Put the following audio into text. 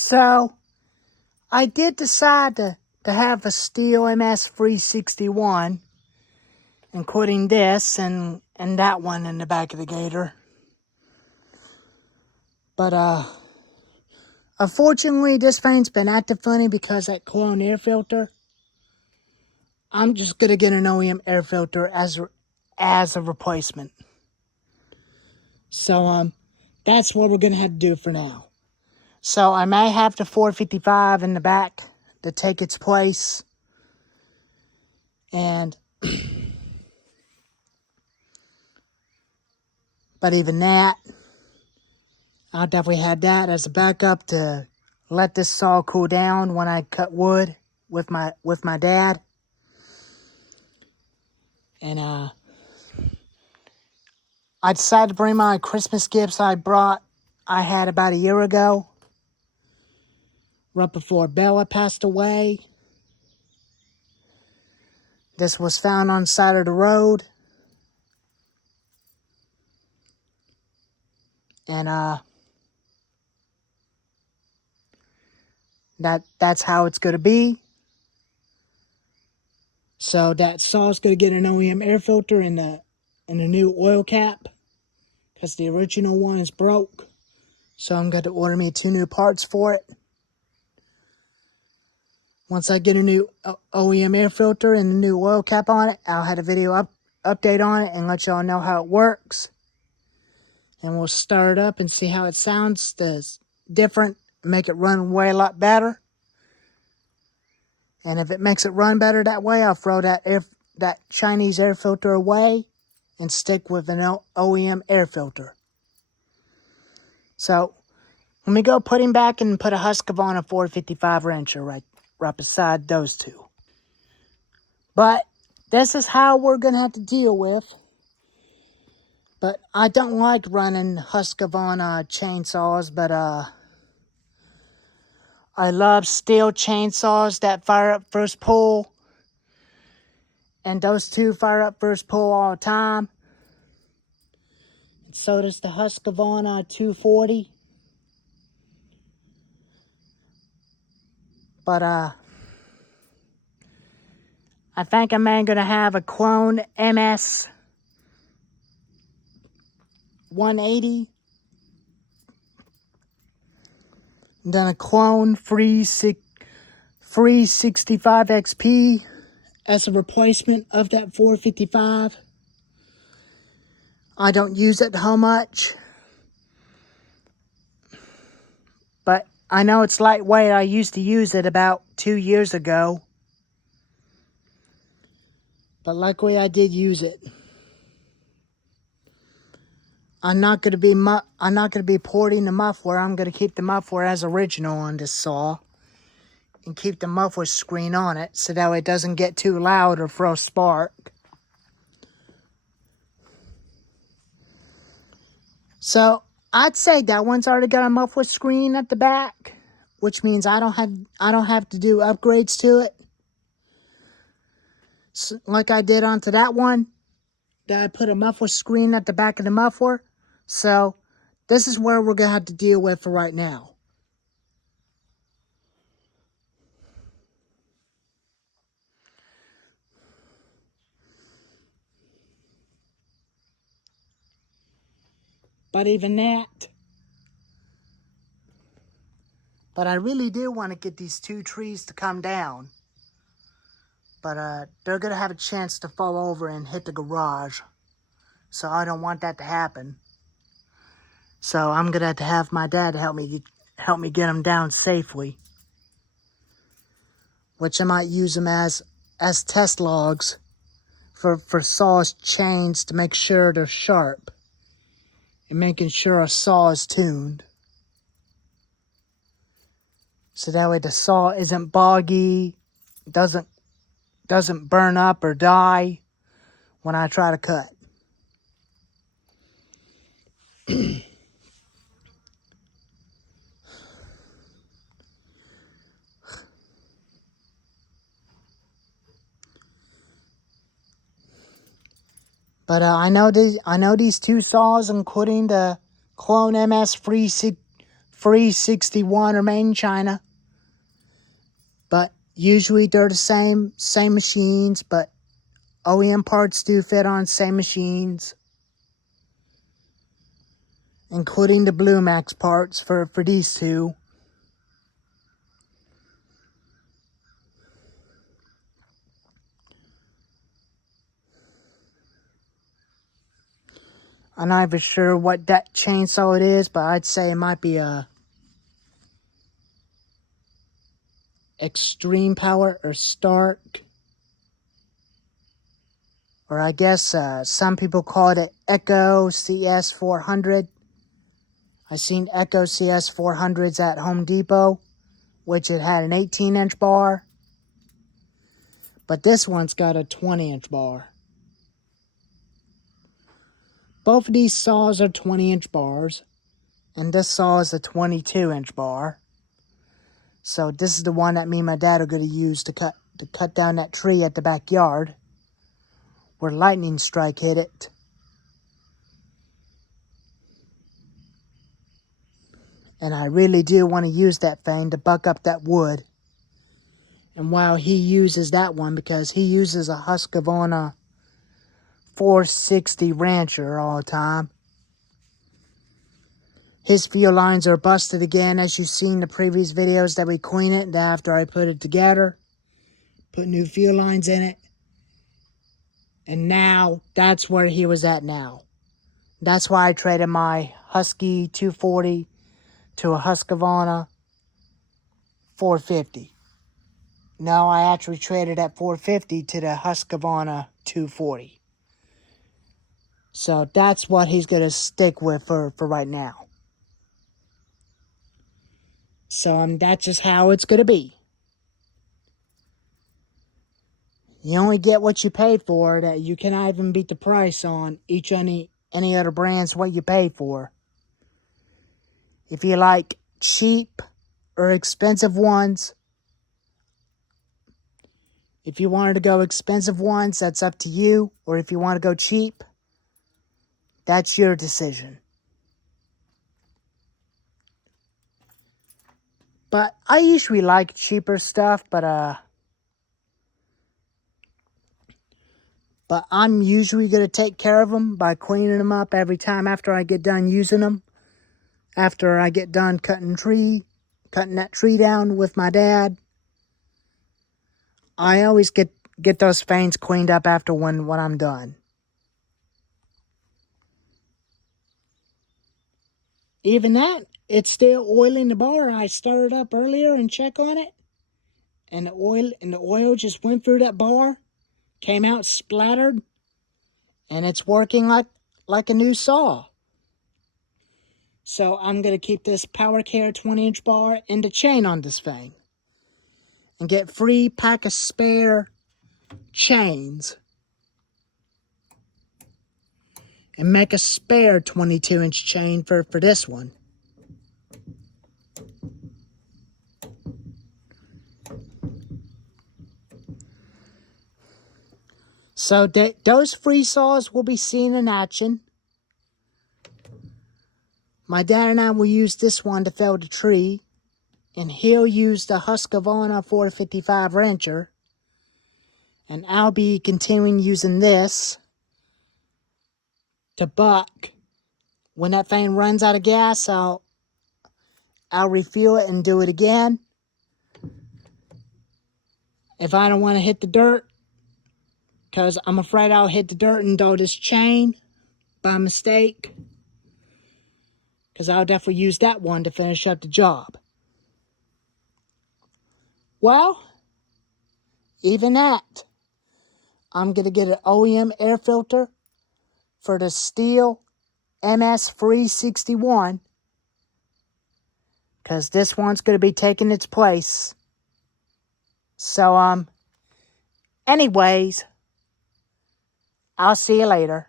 So I did decide to have a steel MS 361, including this and that one in the back of the Gator. But unfortunately, this thing's been acting funny because that clone air filter. I'm just gonna get an OEM air filter as a replacement. So that's what we're gonna have to do for now. So I may have the 455 in the back to take its place. And but even that, I'll definitely have that as a backup to let this saw cool down when I cut wood with my dad. And I decided to bring my Christmas gifts I had about a year ago, right before Bella passed away. This was found on the side of the road. And that's how it's going to be. So that saw's going to get an OEM air filter and a new oil cap, because the original one is broke. So I'm going to order me 2 new parts for it. Once I get a new OEM air filter and a new oil cap on it, I'll have a video update on it and let y'all know how it works. And we'll start it up and see how it sounds. It's different, make it run way a lot better. And if it makes it run better that way, I'll throw that Chinese air filter away and stick with an OEM air filter. So let me go put him back and put a husqavra on a 455 wrencher right beside those two. But this is how we're going to have to deal with. But I don't like running Husqvarna chainsaws, but I love steel chainsaws that fire up first pull. And those two fire up first pull all the time. And so does the Husqvarna 240. But I think I'm going to have a clone MS 180. And then a clone 365 XP as a replacement of that 455. I don't use it how much, but I know it's lightweight. I used to use it about 2 years ago, but luckily I did use it. I'm not going to be porting the muffler. I'm going to keep the muffler as original on this saw and keep the muffler screen on it so that way it doesn't get too loud or throw a spark. So I'd say that one's already got a muffler screen at the back, which means I don't have to do upgrades to it. So, like I did onto that one, that I put a muffler screen at the back of the muffler. So this is where we're going to have to deal with for right now. But even that. But I really do want to get these 2 trees to come down. But they're going to have a chance to fall over and hit the garage. So I don't want that to happen. So I'm going to have my dad help me get them down safely. Which I might use them as test logs for saws chains to make sure they're sharp. And making sure a saw is tuned. So that way the saw isn't boggy, doesn't burn up or die when I try to cut. But I know these 2 saws, including the Clone MS Free 61 are made in China. But usually they're the same machines, but OEM parts do fit on same machines. Including the Blue Max parts for these two. I'm not even sure what that chainsaw it is, but I'd say it might be a Extreme Power or Stark. Or I guess some people call it Echo CS400. I seen Echo CS400s at Home Depot, which it had an 18-inch bar. But this one's got a 20-inch bar. Both of these saws are 20-inch bars. And this saw is a 22-inch bar. So this is the one that me and my dad are going to use to cut down that tree at the backyard where lightning strike hit it. And I really do want to use that thing to buck up that wood. And while he uses that one, because he uses a Husqavra 460 Rancher all the time. His fuel lines are busted again, as you've seen in the previous videos that we clean it after I put it together. Put new fuel lines in it. And now, that's where he was at now. That's why I traded my Husky 240 to a Husqvarna 450. No, I actually traded that 450 to the Husqvarna 240. So that's what he's going to stick with for right now. So that's just how it's going to be. You only get what you pay for. That you cannot even beat the price on any other brands what you pay for. If you like cheap or expensive ones, if you wanted to go expensive ones, that's up to you. Or if you want to go cheap, that's your decision. But I usually like cheaper stuff, but I'm usually going to take care of them by cleaning them up every time after I get done using them. After I get done cutting that tree down with my dad. I always get those fangs cleaned up after when I'm done. Even that, it's still oiling the bar. I started up earlier and check on it. And the oil just went through that bar. Came out splattered. And it's working like a new saw. So I'm going to keep this Power Care 20-inch bar and the chain on this thing. And get free pack of spare chains. And make a spare 22-inch chain for this one. So those free saws will be seen in action. My dad and I will use this one to fell the tree. And he'll use the Husqvarna 455 Rancher. And I'll be continuing using this to buck. When that thing runs out of gas, I'll refuel it and do it again. If I don't want to hit the dirt, because I'm afraid I'll hit the dirt and do this chain by mistake. Because I'll definitely use that one to finish up the job. Well, even that, I'm going to get an OEM air filter for the Steel MS 361. Because this one's going to be taking its place. So, anyways, I'll see you later.